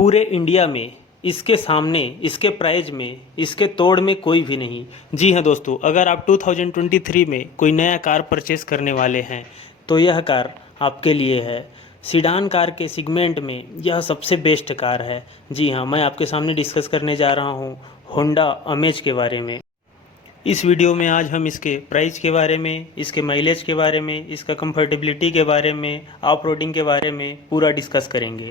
पूरे इंडिया में इसके सामने, इसके प्राइस में, इसके तोड़ में कोई भी नहीं। जी हाँ दोस्तों, अगर आप 2023 में कोई नया कार परचेस करने वाले हैं तो यह कार आपके लिए है। सीडान कार के सेगमेंट में यह सबसे बेस्ट कार है। जी हाँ, मैं आपके सामने डिस्कस करने जा रहा हूँ होंडा अमेज के बारे में। इस वीडियो में आज हम इसके प्राइस के बारे में, इसके माइलेज के बारे में, इसका कंफर्टेबिलिटी के बारे में, ऑफ रोडिंग के बारे में पूरा डिस्कस करेंगे।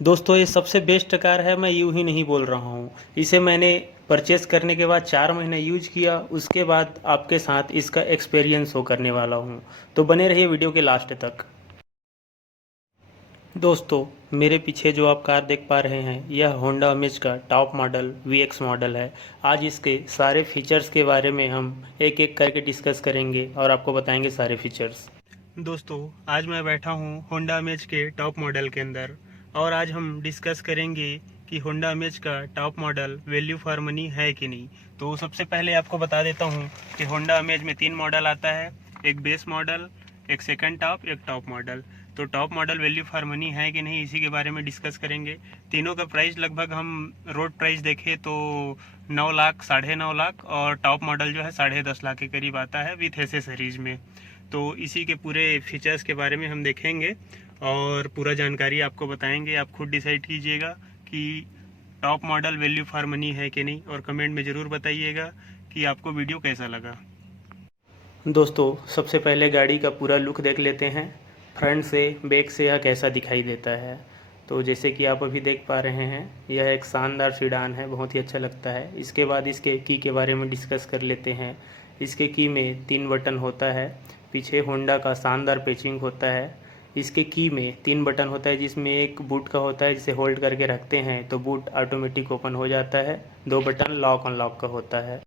दोस्तों, ये सबसे बेस्ट कार है, मैं यूं ही नहीं बोल रहा हूँ। इसे मैंने परचेस करने के बाद 4 महीने यूज किया, उसके बाद आपके साथ इसका एक्सपीरियंस शो करने वाला हूँ। तो बने रहिए वीडियो के लास्ट तक। दोस्तों, मेरे पीछे जो आप कार देख पा रहे हैं यह होंडा अमेज का टॉप मॉडल VX मॉडल है। आज इसके सारे फीचर्स के बारे में हम एक एक करके डिस्कस करेंगे और आपको बताएंगे सारे फीचर्स। दोस्तों, आज मैं बैठा हूँ होंडा अमेज के टॉप मॉडल के अंदर और आज हम डिस्कस करेंगे कि होंडा अमेज का top model value for money है कि नहीं। तो सबसे पहले आपको बता देता हूँ कि होंडा अमेज में 3 मॉडल आता है, एक बेस मॉडल, एक सेकंड टॉप, एक टॉप मॉडल। तो top model value for money है कि नहीं, इसी के बारे में डिस्कस करेंगे। तीनों का प्राइस लगभग हम रोड प्राइस देखें तो 9 लाख, 9.5 लाख और टॉप मॉडल जो है 10.5 लाख के करीब आता है विथ एसेसरीज में। तो इसी के पूरे फीचर्स के बारे में हम देखेंगे और पूरा जानकारी आपको बताएंगे। आप खुद डिसाइड कीजिएगा कि top model value for money है कि नहीं और कमेंट में ज़रूर बताइएगा कि आपको वीडियो कैसा लगा। दोस्तों, सबसे पहले गाड़ी का पूरा लुक देख लेते हैं, फ्रंट से बैक से यह कैसा दिखाई देता है। तो जैसे कि आप अभी देख पा रहे हैं यह एक शानदार सीडान है, बहुत ही अच्छा लगता है। इसके बाद इसके की के बारे में डिस्कस कर लेते हैं। इसके की में 3 बटन होता है, पीछे होंडा का शानदार पैचिंग होता है। इसके की में 3 बटन होता है जिसमें एक बूट का होता है, जिसे होल्ड करके रखते हैं तो बूट ऑटोमेटिक ओपन हो जाता है। 2 बटन लॉक अनलॉक का होता है।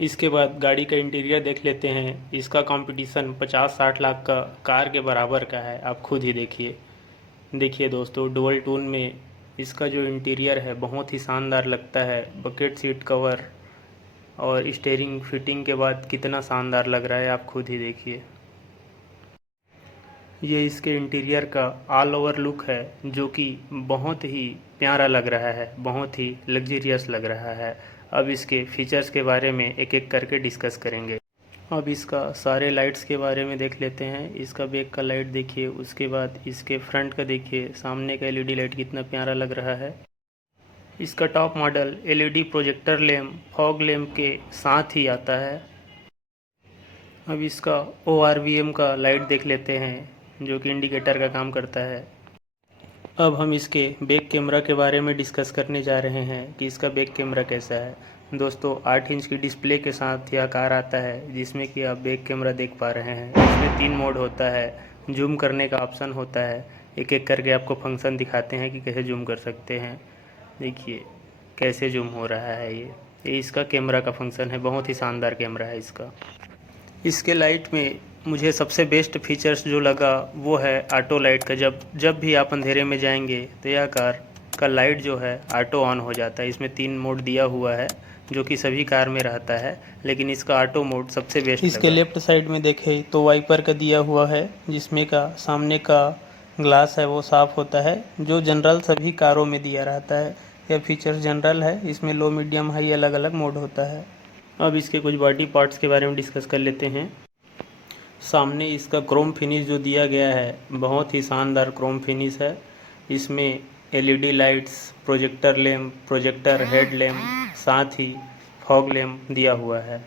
इसके बाद गाड़ी का इंटीरियर देख लेते हैं। इसका कंपटीशन 50-60 लाख का कार के बराबर का है, आप खुद ही देखिए दोस्तों, डुअल टोन में इसका जो इंटीरियर है बहुत ही शानदार लगता है। बकेट सीट कवर और स्टीयरिंग फिटिंग के बाद कितना शानदार लग रहा है, आप खुद ही देखिए। ये इसके इंटीरियर का ऑल ओवर लुक है जो कि बहुत ही प्यारा लग रहा है, बहुत ही लग्जरियस लग रहा है। अब इसके फीचर्स के बारे में एक एक करके डिस्कस करेंगे। अब इसका सारे लाइट्स के बारे में देख लेते हैं। इसका बैक का लाइट देखिए, उसके बाद इसके फ्रंट का देखिए, सामने का LED लाइट कितना प्यारा लग रहा है। इसका top model LED projector lamp, fog lamp के साथ ही आता है। अब इसका ORVM का लाइट देख लेते हैं जो कि इंडिकेटर का काम करता है। अब हम इसके बैक कैमरा के बारे में डिस्कस करने जा रहे हैं कि इसका बैक कैमरा कैसा है। दोस्तों, 8 इंच की डिस्प्ले के साथ यह कार आता है जिसमें कि आप बैक कैमरा देख पा रहे हैं। इसमें 3 मोड होता है, जूम करने का ऑप्शन होता है। एक एक करके आपको फंक्शन दिखाते हैं कि कैसे जूम कर सकते हैं। देखिए कैसे जूम हो रहा है। ये इसका कैमरा का फंक्शन है, बहुत ही शानदार कैमरा है इसका। इसके लाइट में मुझे सबसे बेस्ट फीचर्स जो लगा वो है ऑटो लाइट का। जब भी आप अंधेरे में जाएंगे तो यह कार का लाइट जो है ऑटो ऑन हो जाता है। इसमें 3 मोड दिया हुआ है जो कि सभी कार में रहता है, लेकिन इसका ऑटो मोड सबसे बेस्ट इसके लेफ्ट साइड में देखें तो वाइपर का दिया हुआ है जिसमें का सामने का ग्लास है वो साफ़ होता है, जो जनरल सभी कारों में दिया रहता है। यह फीचर्स जनरल है, इसमें लो, मीडियम, हाई अलग अलग मोड होता है। अब इसके कुछ बॉडी पार्ट्स के बारे में डिस्कस कर लेते हैं। सामने इसका क्रोम फिनिश जो दिया गया है बहुत ही शानदार क्रोम फिनिश है। इसमें LED lights, projector lamp, projector head lamp, साथ ही फॉग लैम्प दिया हुआ है।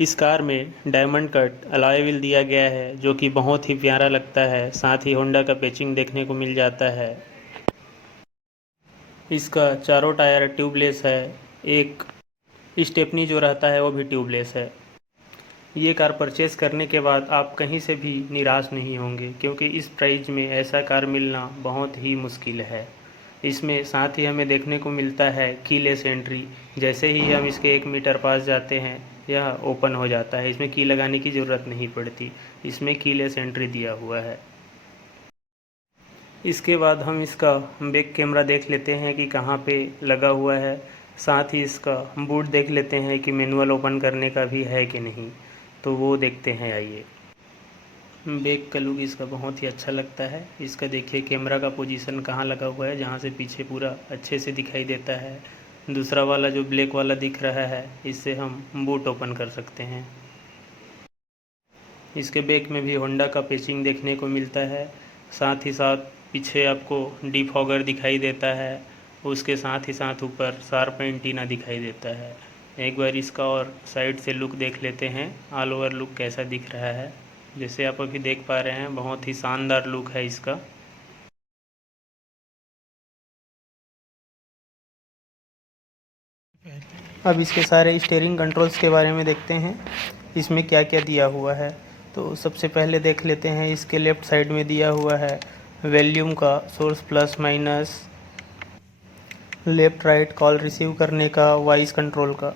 इस कार में डायमंड कट अलॉय व्हील दिया गया है जो कि बहुत ही प्यारा लगता है। साथ ही होंडा का पैचिंग देखने को मिल जाता है। इसका चारों टायर ट्यूबलेस है, एक स्टेपनी जो रहता है वो भी ट्यूबलेस है। ये कार परचेस करने के बाद आप कहीं से भी निराश नहीं होंगे क्योंकि इस प्राइस में ऐसा कार मिलना बहुत ही मुश्किल है। इसमें साथ ही हमें देखने को मिलता है कीलेस एंट्री। जैसे ही हम इसके 1 मीटर पास जाते हैं यह ओपन हो जाता है, इसमें की लगाने की ज़रूरत नहीं पड़ती। इसमें कीलेस एंट्री दिया हुआ है। इसके बाद हम इसका बैक कैमरा देख लेते हैं कि कहाँ पे लगा हुआ है। साथ ही इसका बूट देख लेते हैं कि मैनुअल ओपन करने का भी है कि नहीं, तो वो देखते हैं, आइए। बैक का लुक इसका बहुत ही अच्छा लगता है। इसका देखिए कैमरा का पोजीशन कहाँ लगा हुआ है, जहाँ से पीछे पूरा अच्छे से दिखाई देता है। दूसरा वाला जो ब्लैक वाला दिख रहा है, इससे हम बूट ओपन कर सकते हैं। इसके बैक में भी होंडा का पेचिंग देखने को मिलता है। साथ ही साथ पीछे आपको डिफॉगर दिखाई देता है। उसके साथ ही साथ ऊपर शार्प एंटीना दिखाई देता है। एक बार इसका और साइड से लुक देख लेते हैं, ऑल ओवर लुक कैसा दिख रहा है। जैसे आप अभी देख पा रहे हैं, बहुत ही शानदार लुक है इसका। अब इसके सारे स्टीयरिंग कंट्रोल्स के बारे में देखते हैं, इसमें क्या क्या दिया हुआ है। तो सबसे पहले देख लेते हैं, इसके लेफ़्ट साइड में दिया हुआ है वॉल्यूम का source plus minus, left right call receive करने का, वॉइस कंट्रोल का।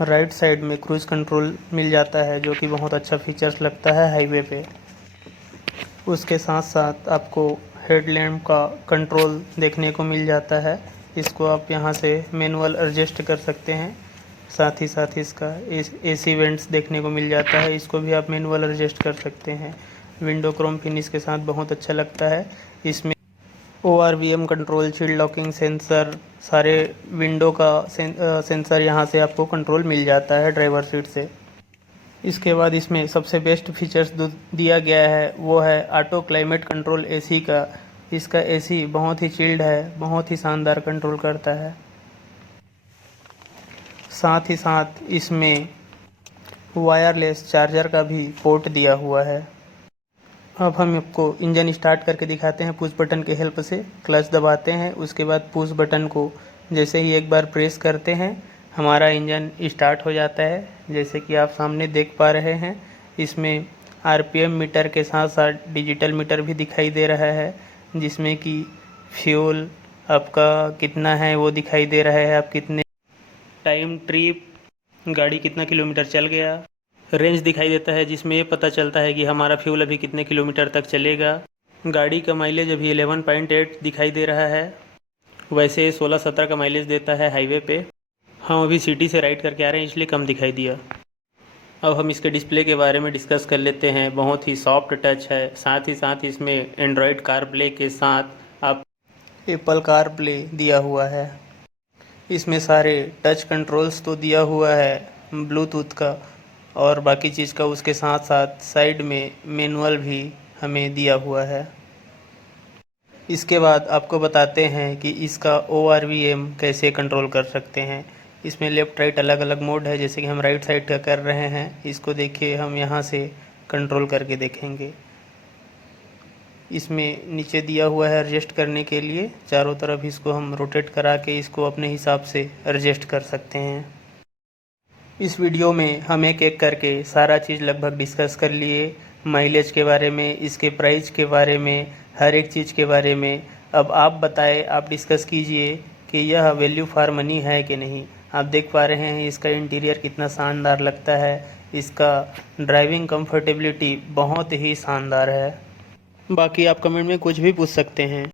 राइट साइड में क्रूज़ कंट्रोल मिल जाता है, जो कि बहुत अच्छा फीचर्स लगता है हाईवे पे। उसके साथ साथ आपको हेडलैम्प का कंट्रोल देखने को मिल जाता है। इसको आप यहाँ से मैनुअल एडजस्ट कर सकते हैं। साथ ही साथ इसका एसी वेंट्स देखने को मिल जाता है, इसको भी आप मैनुअल एडजस्ट कर सकते हैं। विंडो क्रोम फिनिश के साथ बहुत अच्छा लगता है। इसमें ORVM control, shield locking sensor, सारे विंडो का सेंसर यहाँ से आपको कंट्रोल मिल जाता है ड्राइवर सीट से। इसके बाद इसमें सबसे बेस्ट फीचर्स दिया गया है, वो है ऑटो क्लाइमेट कंट्रोल एसी का। इसका एसी बहुत ही चिल्ड है, बहुत ही शानदार कंट्रोल करता है। साथ ही साथ इसमें वायरलेस चार्जर का भी पोर्ट दिया हुआ है। अब हम आपको इंजन स्टार्ट करके दिखाते हैं पुश बटन के हेल्प से। क्लच दबाते हैं, उसके बाद पुश बटन को जैसे ही एक बार प्रेस करते हैं, हमारा इंजन स्टार्ट हो जाता है। जैसे कि आप सामने देख पा रहे हैं, इसमें RPM मीटर के साथ साथ डिजिटल मीटर भी दिखाई दे रहा है, जिसमें कि फ्यूल आपका कितना है वो दिखाई दे रहा है, आप कितने टाइम ट्रिप, गाड़ी कितना किलोमीटर चल गया। रेंज दिखाई देता है, जिसमें ये पता चलता है कि हमारा फ्यूल अभी कितने किलोमीटर तक चलेगा। गाड़ी का माइलेज अभी 11.8 दिखाई दे रहा है। वैसे 16-17 का माइलेज देता है हाईवे पे। हम अभी सिटी से राइड करके आ रहे हैं, इसलिए कम दिखाई दिया। अब हम इसके डिस्प्ले के बारे में डिस्कस कर लेते हैं। बहुत ही सॉफ्ट टच है। साथ ही साथ इसमें एंड्रॉयड कार प्ले के साथ आप एप्पल कार प्ले दिया हुआ है। इसमें सारे टच कंट्रोल्स तो दिया हुआ है ब्लूटूथ का और बाकी चीज़ का, उसके साथ साथ साइड में मैनुअल भी हमें दिया हुआ है। इसके बाद आपको बताते हैं कि इसका ORVM कैसे कंट्रोल कर सकते हैं। इसमें लेफ़्ट राइट अलग अलग मोड है, जैसे कि हम राइट साइड का कर रहे हैं। इसको देखिए, हम यहाँ से कंट्रोल करके देखेंगे। इसमें नीचे दिया हुआ है एडजस्ट करने के लिए, चारों तरफ इसको हम रोटेट करा के इसको अपने हिसाब से एडजस्ट कर सकते हैं। इस वीडियो में हम एक एक करके सारा चीज़ लगभग डिस्कस कर लिए। माइलेज के बारे में, इसके प्राइस के बारे में, हर एक चीज़ के बारे में। अब आप बताएं, आप डिस्कस कीजिए कि यह वैल्यू फॉर मनी है कि नहीं। आप देख पा रहे हैं इसका इंटीरियर कितना शानदार लगता है। इसका ड्राइविंग कंफर्टेबिलिटी बहुत ही शानदार है। बाकी आप कमेंट में कुछ भी पूछ सकते हैं।